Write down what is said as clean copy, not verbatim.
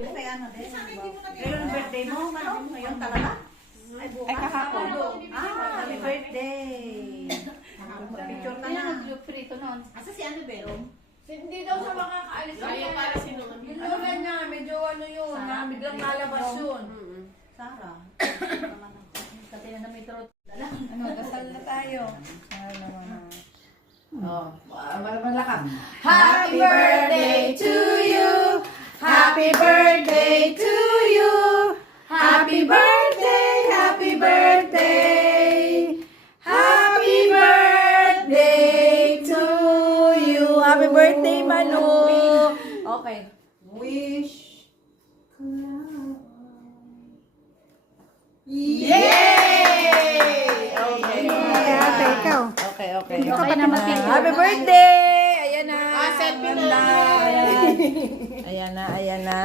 Kay ano din. Ngayon birthday mo, ngayon talaga? Ay, kahapon. Happy birthday. Picture ka na. Prito noon. Asa si ano, Belong? Hindi daw siya makakaalis. Kaya para sinuon. Yung lola niya, medyo ano yun, na biglang lalabas yun. Sarah. Pati na may throat. Ano, dasal na tayo. Oh, malakad. Happy birthday to you. Happy birthday to you. Happy birthday, happy birthday. Happy birthday to you. Happy birthday, Manu. Okay. Wish. Yay! Okay. Ate, ikaw. Okay, okay. Okay na mapili. Happy birthday! Ayan na. Selfie na. Ayan na. Ayan na. Ayan na.